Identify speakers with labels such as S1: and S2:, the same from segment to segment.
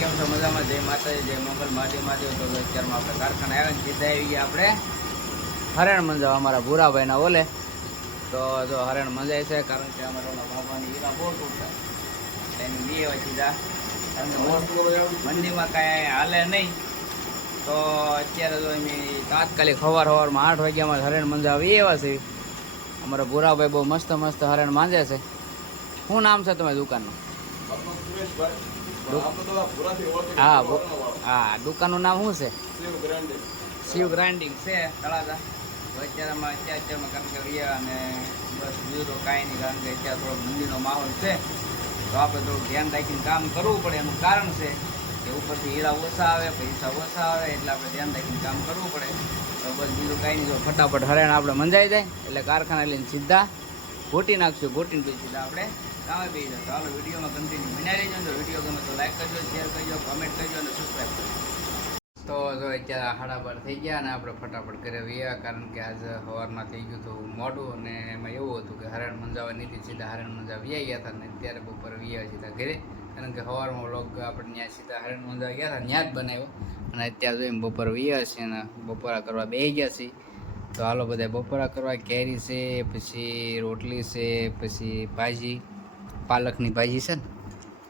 S1: કેમ છો? મજામાં? જય માતાજી જય મંગલ. મહાદેવ મહાદેવ તો અત્યારમાં આપણે કારખાના આવ્યા ને સીધા આવી ગયા આપણે. હરણ મંજાવ અમારા ભૂરાભાઈના ઓલે. તો જો હરણ મંજાય છે કારણ કે અમારા બાબાની હીરા બહુ તૂટતા એની બી એવા સીધા. મંદિરમાં કાંઈ હાલે નહીં. તો અત્યારે જો એની તાત્કાલિક સવાર સવારમાં આઠ વાગ્યામાં હરણ મંજાવ એવા છે. અમારા ભૂરાભાઈ બહુ મસ્ત મસ્ત હરણ માંજે છે. શું નામ છે તમારી દુકાનનું? હા હા, દુકાનનું નામ શું છે? શિવ ગ્રાઇન્ડિંગ છે, તળાજા. તો અત્યારમાં અત્યારે અત્યારમાં કારણ કે રહ્યા અને બસ બીજું તો કાંઈ નહીં, કારણ કે અત્યારે થોડોક મંદિરનો માહોલ છે. તો આપણે થોડું ધ્યાન રાખીને કામ કરવું પડે. એનું કારણ છે કે ઉપરથી હીરા ઓછા આવે, પૈસા ઓછા આવે, એટલે આપણે ધ્યાન રાખીને કામ કરવું પડે. તો બસ બીજું કાંઈ નહીં, જો ફટાફટ હરેણ આપણે મંજાઈ જાય, એટલે કારખાના લઈને સીધા ગોટી નાખશું ગોટીને પછી સીધા આપણે કામે પી જાય ચાલો વિડીયોમાં કન્ટિન્યુ બનાવી રહેજો જો વીડિયો ગમે તો લાઈક કરજો શેર કરજો કમેન્ટ કરજો અને સબસ્ક્રાઈબ કરજો. તો જો અત્યારે હાડા પર થઈ ગયા અને આપણે ફટાફટ કરી વ્યા, કારણ કે આજે સવારમાં થઈ ગયું હતું મોડું અને એમાં એવું હતું કે હરણ મંજાવા નીતિ સીધા હરણ મંજાવા વ્યા ગયા હતા ને ત્યારે બપોર વ્યા સીધા ઘરે. કારણ કે સવારમાં વ્લોગ આપણે ત્યાં સીધા હરણ મંજાવા ગયા હતા, ત્યાં જ બનાવ્યો. અને અત્યારે જોઈએ બપોર વ્યા છે અને બપોરા કરવા બેસી ગયા છે તો હાલો બધા બપોરા કરવા કેરી છે પછી રોટલી છે પછી ભાજી. પાલકની ભાજી છે ને?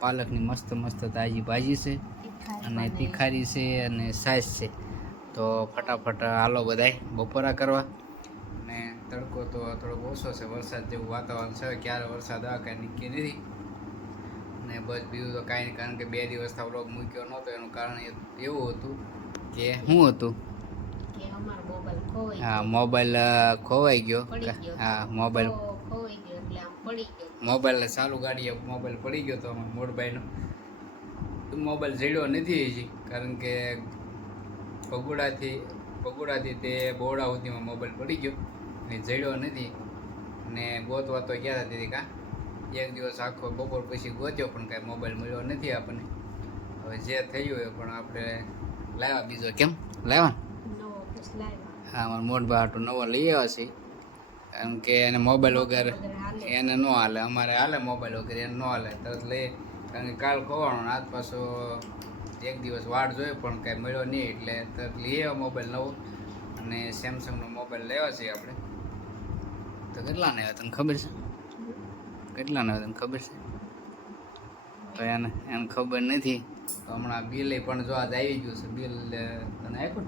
S1: પાલકની મસ્ત મસ્ત તાજી ભાજી છે. અને તીખારી છે અને સાસ છે. તો ફટાફટ હાલો બધાય બપોરા કરવા. અને તડકો તો થોડોક ઓછો છે વરસાદ જેવું વાતાવરણ છે. ક્યારે વરસાદ આવે કાંઈ નીકળી નથી. અને બસ બીજું તો કાંઈ નહીં કારણ કે બે દિવસ વ્લોગ મૂક્યો નહોતો. એનું કારણ એ- એવું હતું કે શું હતું? હા મોબાઈલ ખોવાઈ ગયો. હા મોબાઈલ. મોબાઈલ ચાલુ ગાડીએ મોબાઈલ પડી ગયો તો અમારા મોડભાઈનો મોબાઈલ જડ્યો નથી હજી કારણ કે પગોડાથી પગોડાથી તે બોડા સુધીમાં મોબાઈલ પડી ગયો. ને જડ્યો નથી. ને ગોતવા તો ગયા હતા કાં. એક દિવસ આખો બપોર પછી ગોત્યો પણ કાંઈ મોબાઈલ મળ્યો નથી આપણને. હવે જે થયું એ પણ આપણે લાવ્યા બીજો કેમ? લાવ્યા. હા અમારા મોટભાઈ હાટું નવો લઈ આવ્યા છે. કારણ કે એને મોબાઈલ વગર એને ન હાલે, અમારે હાલે મોબાઈલ વગર, એને ન હાલે. તરત લઈ કારણ કે કાલ કહોવાનો આજ પાછો એક દિવસ વાટ જોઈએ પણ કાંઈ મળ્યો નહીં એટલે તરત લઈ આવ્યો મોબાઈલ નવો અને સેમસંગનો મોબાઈલ લેવા છે આપણે. તો કેટલા ને તને ખબર છે? કેટલા ને તને ખબર છે? તો એને એને ખબર નથી. તો હમણાં બિલ પણ જો આજ આવી ગયું છે. બિલ તને આપ્યું?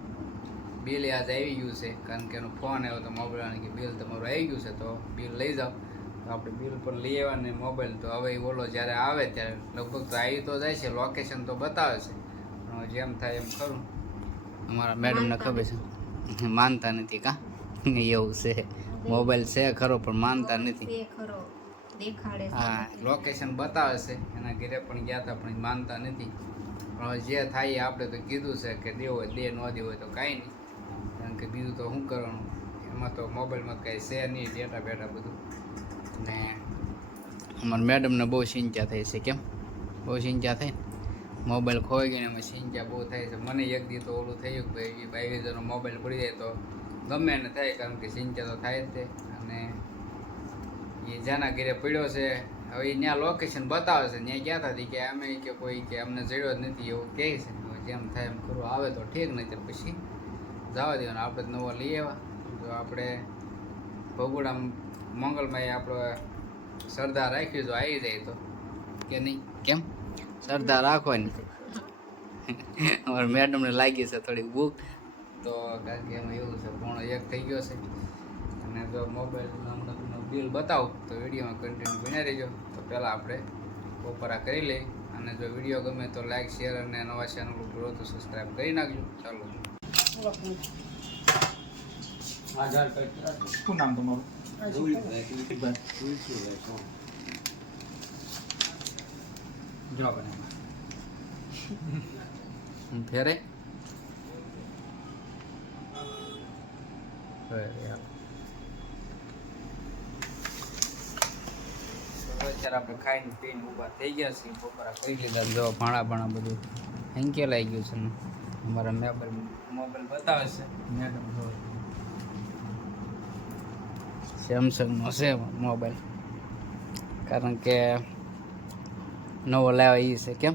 S1: બિલ આજ આવી ગયું છે કારણ કે એનો ફોન આવ્યો તો મોબાઈલ કે બિલ તમારું આવી ગયું છે તો બિલ લઈ જાઓ. તો આપણે બિલ પણ લઈ આવ્યા ને મોબાઈલ તો હવે ઓલો જ્યારે આવે ત્યારે લગભગ તો આવી તો જાય છે લોકેશન તો બતાવે છે. પણ જેમ થાય એમ ખરું. અમારા મેડમને ખબર છે? માનતા નથી કા? એવું છે. મોબાઈલ છે ખરો પણ માનતા નથી.
S2: ખરો.
S1: હા લોકેશન બતાવે છે. એના ઘરે પણ ગયા હતા પણ માનતા નથી. પણ જે થાય આપણે તો કીધું છે કે દેવો હોય દે ન દેવો હોય તો કાંઈ નહીં. કે બીજું તો શું કરવાનું? એમાં તો મોબાઈલમાં કાંઈ છે નહીં, ડેટા બેટા બધું. ને અમારા મેડમને બહુ ચિંતા થઈ છે, કેમ? બહુ ચિંતા થઈ મોબાઈલ ખોઈ ગયો ને એમાં ચિંતા બહુ થાય છે. મને એક દી તો ઓલું થયું કે ભાઈ બાવીસ હજારનો મોબાઈલ પડી જાય તો ગમે એને થાય, કારણ કે ચિંતા તો થાય જ તે. અને એ જેના ઘરે પડ્યો છે, હવે એ ત્યાં લોકેશન બતાવે છે. ત્યાં ગયા હતા કે અમે કે કોઈ કે અમને જડ્યો જ નથી, એવું કહે છે. જેમ થાય એમ કરવું આવે તો ઠીક નહીં પછી જવા દેવાનું. આપણે નવો લઈ આવ્યા. જો આપણે ભગુડા મંગલમાં આપણે સરદાર રાખ્યો જો આવી જાય તો. કે નહીં? કેમ? સરદાર રાખવાની. અમારા મેડમને લાગી છે થોડી બુક તો કારણ કે એમાં એવું છે પૂર્ણ એક થઈ ગયો છે. અને જો મોબાઈલ હમણાં બિલ બતાવું, તો વિડીયોમાં કન્ટિન્યુ બન્યા રહેજો. તો પહેલાં આપણે બપોરા કરી લઈએ. અને જો વીડિયો ગમે તો લાઈક શેર અને નવા ચેનલ ઉપર તો સબસ્ક્રાઈબ કરી નાખજો. ચાલો.
S3: શું નામ તમારું?
S1: ફેરે? અત્યારે આપણે ખાઈને પીને ઊભા થઈ ગયા છીએ. બપોરા કરી લીધા જો ભાણા ભાણા બધું હેંકેલાઈ ગયું છે ને. અમારા મેબલ મોબાઈલ બતાવે છે. મેડમ સેમસંગનો છે મોબાઈલ કારણ કે નવો લાવ્યા એ છે કેમ?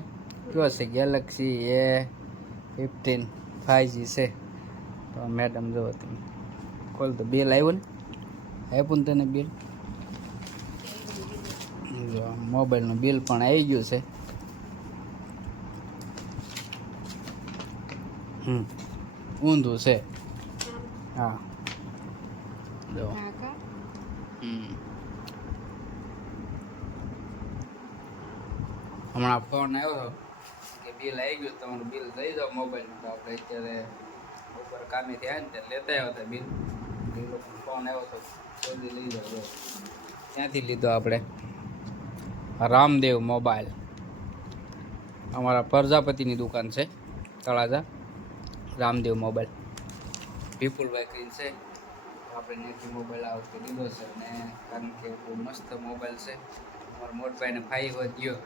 S1: કયો છે? ગેલેક્સી એ ફિફ્ટીન ફાઈવ છે. તો મેડમ જોવો તમે કોલ તો બિલ આવ્યું ને? આપ્યું તને બિલ જો મોબાઈલનું બિલ પણ આવી ગયું છે. ઊંધું છે. હા. જો. હમણાં ફોન આવ્યો કે બિલ આવી ગયું તમારું બિલ દઈ દો મોબાઈલનું તો આપણે અત્યારે ઉપર કામે થયા ને ત્યારે લેતા આવ્યા હતા બિલ એ લોકોનો ફોન આવ્યો તો જલ્દી લઈ જાઓ ત્યાંથી લીધો આપણે. રામદેવ મોબાઈલ. અમારા પ્રજાપતિની દુકાન છે તળાજા. રામદેવ મોબાઈલ. વિપુલભાઈ કરીને છે આપણે ત્યાંથી મોબાઈલ આ વખતે લીધો છે અને કારણ કે બહુ મસ્ત મોબાઈલ છે. અમારા મોટભાઈને ફાઈ ગયો.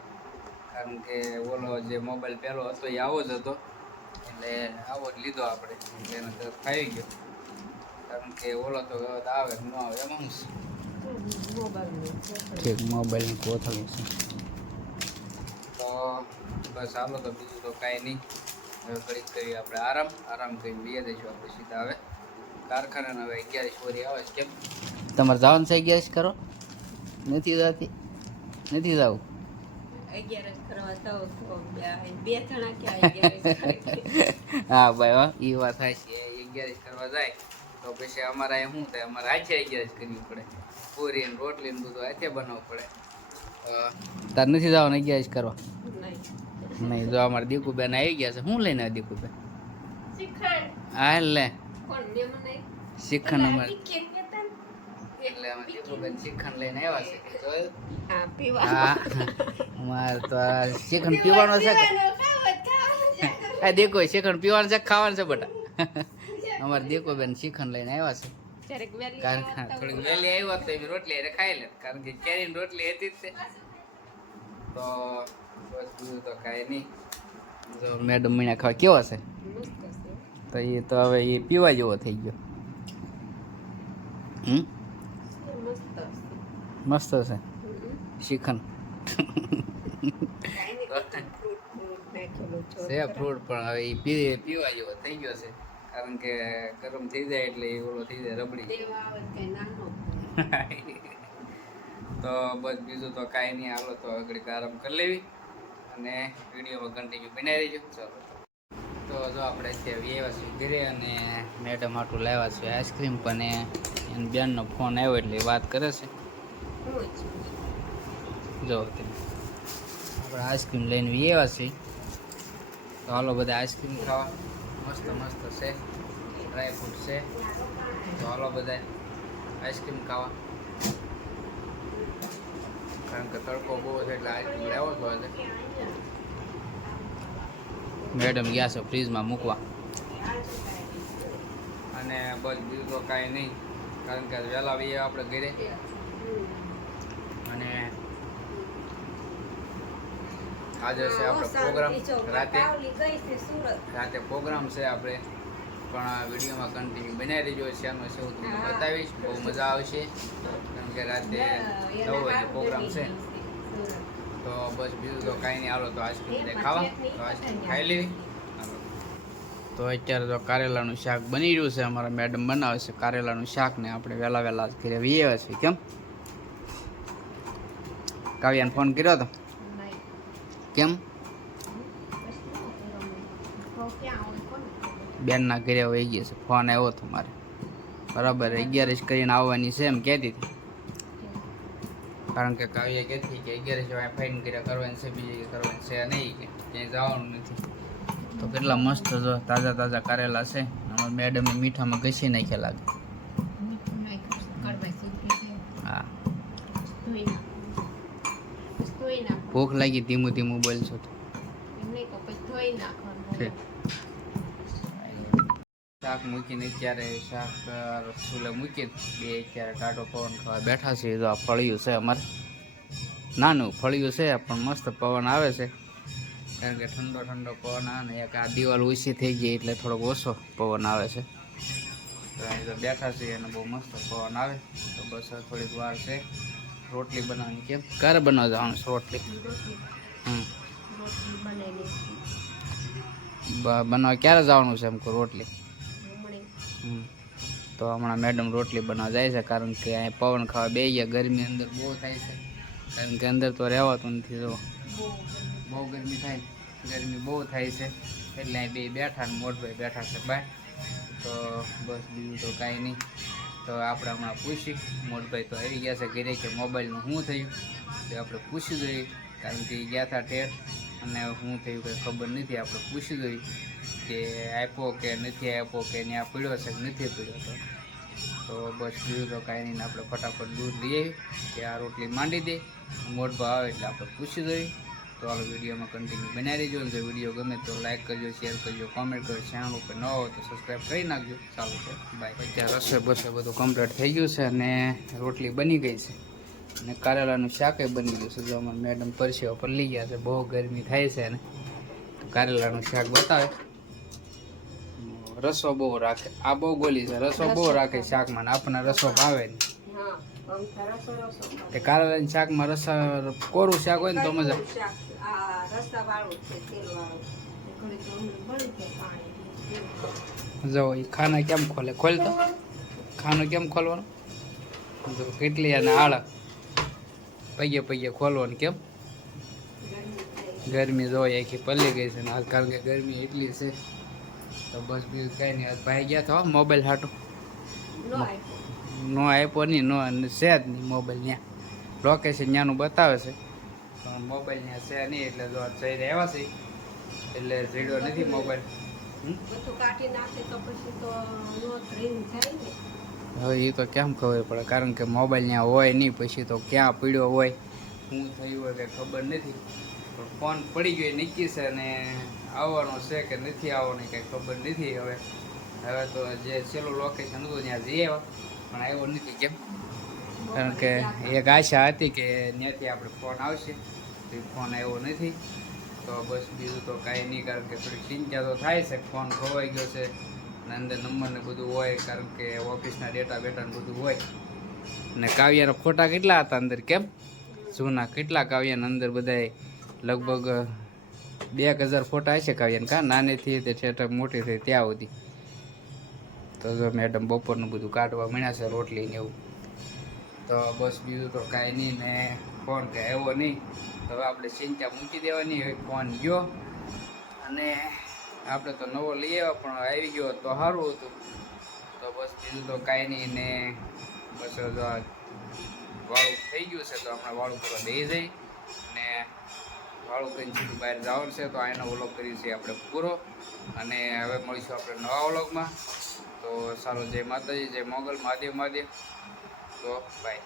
S1: કારણ કે ઓલો જે મોબાઈલ પહેલો હતો એ આવો જ હતો. એટલે આવો જ લીધો આપણે. એને તરત ફાવી ગયો. કારણ કે ઓલો તો આવે ન આવે એમાં શું ઠીક મોબાઈલની કોથળી છે. તો બસ હાલો તો બીજું તો કાંઈ નહીં. ઘડીક કરી આપણે આરામ આરામ કરીને બે દઈશું આપણે સીધા હવે. કારખાના હવે અગિયારીસ વરી આવે છે કેમ? તમારે જવાનું છે અગિયારીસ કરો? નથી જતી? નથી જવું? હા ભાઈ હા એ વાત થાય છે અગિયારીસ કરવા જાય તો પછી અમારે અહીં શું થાય? અમારે હાથે અગિયારીસ કરવી પડે. પૂરી ને રોટલી ને બધું હાથે બનાવવું પડે. તાર નથી જવાનું અગિયારીસ કરવા?
S2: નહીં.
S1: જો અમારે દીકુબેન આવી ગયા છે શું લઈને દીકુબેન. હા એટલે
S2: કોણ
S1: શિખંડ અમારે? એટલે અમે દીકુબેન શિખંડ લઈને આવ્યા છે જોયું?
S2: હા,
S1: અમારે તો શિખંડ પીવાનો છે. આ દેખો શિખંડ પીવાનું છે ખાવાનું છે બટા અમારે દીકુબેન શિખંડ લઈને આવ્યા છે કારણ કે થોડીક. વહેલી આવ્યો તો એમ રોટલી ખાઈ લે કારણ કે કેરીની રોટલી હતી જ તે તો બસ બીજું તો કાંઈ નહીં મેડમ મીણા ખાવા કેવો છે તો એ તો હવે એ પીવા જેવો થઈ ગયો
S2: મસ્ત છે.
S1: શિખન છે
S2: ફ્રૂટ
S1: પણ હવે એ પીવા જેવો થઈ ગયો છે કારણ કે ગરમ થઈ જાય એટલે એ ઓલો થઈ જાય રબડી
S2: તો
S1: બસ બીજું તો કાંઈ નહીં, હાલો તો આગળ આરામ કરી લેવી અને વિડીયોમાં કન્ટિન્યુ બનાવી રહીજો. ચાલો. તો જો આપણે અત્યારે વ્યવસ્થિત છીએ અને મેડમ આટલું લાવ્યા છે આઈસ્ક્રીમ પણ એની બેનનો ફોન આવ્યો એટલે વાત કરે છે.
S2: જો
S1: આપણે આઈસ્ક્રીમ લઈને વ્યવા છીએ. તો હાલો બધા આઈસ્ક્રીમ ખાવા. મસ્ત મસ્ત છે. ડ્રાય ફ્રૂટ છે. તો હાલો બધા આઈસ્ક્રીમ ખાવા. કારણ કે તડકો બહુ છે એટલે આઈસ્ક્રીમ લેવો જ હોય છે. મેડમ ગયા છે ફ્રીજમાં મૂકવા. અને બસ બીજું તો કાંઈ નહીં કારણ કે વહેલા આવીએ આપણે ઘરે. અને આજે છે આપણે પ્રોગ્રામ રાતે. રાતે પ્રોગ્રામ છે આપણે પણ આ વિડીયોમાં કન્ટિન્યુ બનાવી દેજો શેનો છે હું તમને બતાવીશ બહુ મજા આવશે. કારણ કે રાતે નવ વાગે પ્રોગ્રામ છે. તો બસ બીજું તો કાંઈ નહીં. આવો તો આઈસ્ક્રીમ ખાવા. તો આઈસ્ક્રીમ ખાઈ લેવી. તો અત્યારે તો કારેલાનું શાક બની રહ્યું છે. અમારા મેડમ બનાવે છે કારેલાનું શાક ને આપણે વહેલા વહેલા જ ઘરે વીએ છે કેમ? કાવ્યાને ફોન કર્યો હતો કેમ? બેનના ઘરે વહી ગયા છે. ફોન આવ્યો હતો મારે. બરાબર અગિયારસ કરીને આવવાની છે એમ કહેતી હતી. કારણ કે કાવ્ય કહેતી કે અગિયારસ વાય ફાઇન કર્યા કરવાની છે બીજી કરવાની છે નહીં કે ક્યાંય જવાનું નથી. તો કેટલા મસ્ત જો તાજા તાજા કરેલા છે. અમારા મેડમે મીઠામાં ઘસી નાખેલા હા. ભૂખ લાગી ધીમું ધીમું બોલશો તો. શાક મૂકીને અત્યારે શાક રસુલે મૂકીને બે અત્યારે ટાટો પવન ખાવા બેઠા છીએ. તો આ ફળિયું છે અમારે. નાનું ફળિયું છે પણ મસ્ત પવન આવે છે. કારણ કે ઠંડો ઠંડો પવન આવે ને એક આ દિવાલ ઓછી થઈ ગઈ એટલે થોડોક ઓછો પવન આવે છે. તો અહીં તો બેઠા છીએ અને બહુ મસ્ત પવન આવે. તો બસ થોડીક વાર છે. રોટલી બનાવવાની કેમ? ક્યારે બનાવવા જવાનું છે રોટલી? હમ.
S2: રોટલી બનાવી
S1: બ- ક્યારે જવાનું છે એમ કહું રોટલી. તો હમણાં મેડમ રોટલી બનાવવા જાય છે, કારણ કે અહીં પવન ખાવા બે ગયા ગરમી અંદર બહુ થાય છે. કારણ કે અંદર તો રહેવાતું નથી તો
S2: બહુ
S1: ગરમી થાય, ગરમી બહુ થાય છે. એટલે અહીં બે બેઠા ને મોટભાઈ બેઠા છે બાય તો બસ બીજું તો કાંઈ નહીં. તો આપણે હમણાં પૂછી મોટભાઈ તો આવી ગયા છે ઘરે કે મોબાઈલનું શું થયું? તો આપણે પૂછી જોઈએ કારણ કે ગયા હતા ઠેર અને શું થયું કંઈ ખબર નથી. આપણે પૂછી જોઈએ કે આપ્યો કે નથી આપ્યો કે ત્યાં પીડ્યો છે કે નથી પીડ્યો તો. તો બસ બીજું તો કાંઈ નહીં આપણે ફટાફટ દૂધ લઈએ કે આ રોટલી માંડી દે. મોટભાવ આવે એટલે આપણે પૂછી જોઈએ તો હાલો વિડીયોમાં કન્ટિન્યુ બનાવી રહેજો જો વીડિયો ગમે તો લાઇક કરજો શેર કરજો કોમેન્ટ કરજો ચેનલ ઉપર ન હોય તો સબસ્ક્રાઈબ કરી નાખજો. ચાલો છે બાય અત્યારે રસોઈ બસોઈ બધું કમ્પ્લીટ થઈ ગયું છે અને રોટલી બની ગઈ છે. અને કારેલાનું શાકે બની ગયું છે જો અમારે મેડમ પરસેવા પર લઈ ગયા છે. બહુ ગરમી થાય છે ને. કારેલાનું શાક બતાવે. રસો બહુ રાખે. આ બહુ ગોલી છે. રસો બહુ રાખે શાકમાં આપણને રસો ભાવે નહીં તે કારેલાનું શાકમાં રસા કોરું શાક હોય ને તો મજા જો એ ખાના કેમ ખોલે? ખોલ તો ખાનું કેમ ખોલવાનું? જો કેટલી અને આળા પૈયે પૈયે ખોલવાનું કેમ?
S2: ગરમી
S1: જોઈ આખી પલ્લી ગઈ છે ને હાલ કારણ કે ગરમી એટલી છે તો બસ બીજું કાંઈ નહીં. આજ ભાઈ ગયા તો મોબાઈલ હાટો.
S2: નો આપ્યો.
S1: નહીં નો છે જ નહીં મોબાઈલ ત્યાં લોકેશન ત્યાંનું બતાવે છે. પણ મોબાઈલ ત્યાં છે નહીં એટલે જો જઈ રહ્યા છે. એટલે જીડો નથી મોબાઈલ?
S2: બધું કાઢી નાખે તો પછી તો જાય ને.
S1: હવે એ તો કેમ ખબર પડે? કારણ કે મોબાઈલ ત્યાં હોય નહીં, પછી તો ક્યાં પીડ્યો હોય? શું થયું હોય કંઈ ખબર નથી. પણ ફોન પડી ગયો એ નક્કી છે અને આવવાનો છે કે નથી આવવાનો કંઈ ખબર નથી હવે. હવે તો જે છેલ્લું લોકેશન હતું ત્યાં જઈ આવ્યા, પણ આવ્યો નથી કેમ? કારણ કે એક આશા હતી કે ત્યાંથી આપણે ફોન આવશે એ ફોન આવ્યો નથી. તો બસ બીજું તો કાંઈ નહીં, કારણ કે થોડી ચિંતા તો થાય છે. ફોન ખોવાઈ ગયો છે. અને અંદર નંબર ને બધું હોય, કારણ કે ઓફિસના ડેટા બેટા ને બધું હોય. ને કાવ્યાના ફોટા કેટલા હતા અંદર કેમ? જૂના કેટલા કાવ્યાના અંદર બધાય લગભગ બે એક હજાર ફોટા હશે કાવ્યાને કાં? નાનેથી તે છેટક મોટી થઈ ત્યાં સુધી. તો જો મેડમ બપોરનું બધું કાઢવા મળ્યા છે રોટલી ને એવું. તો બસ બીજું તો કાંઈ નહીં ને ફોન કે આવ્યો નહીં. હવે આપણે ચિંતા મૂકી દેવાની, હવે ફોન ગયો. અને આપણે તો નવો લઈ આવ્યા, પણ આવી ગયો તો સારું હતું. તો બસ બીજું તો કાંઈ નહીં ને બસ જો વાળું થઈ ગયું છે, તો હમણાં વાળું કરવા દઈ જઈ. ને વાળું કરીને સીધું બહાર જવાનું છે, તો આ એનો વ્લોગ કરીએ છીએ આપણે પૂરો. અને હવે મળીશું આપણે નવા વ્લોગમાં. તો સારો, જય માતાજી, જય મોગલ, મહાદેવ મહાદેવ. તો બાય.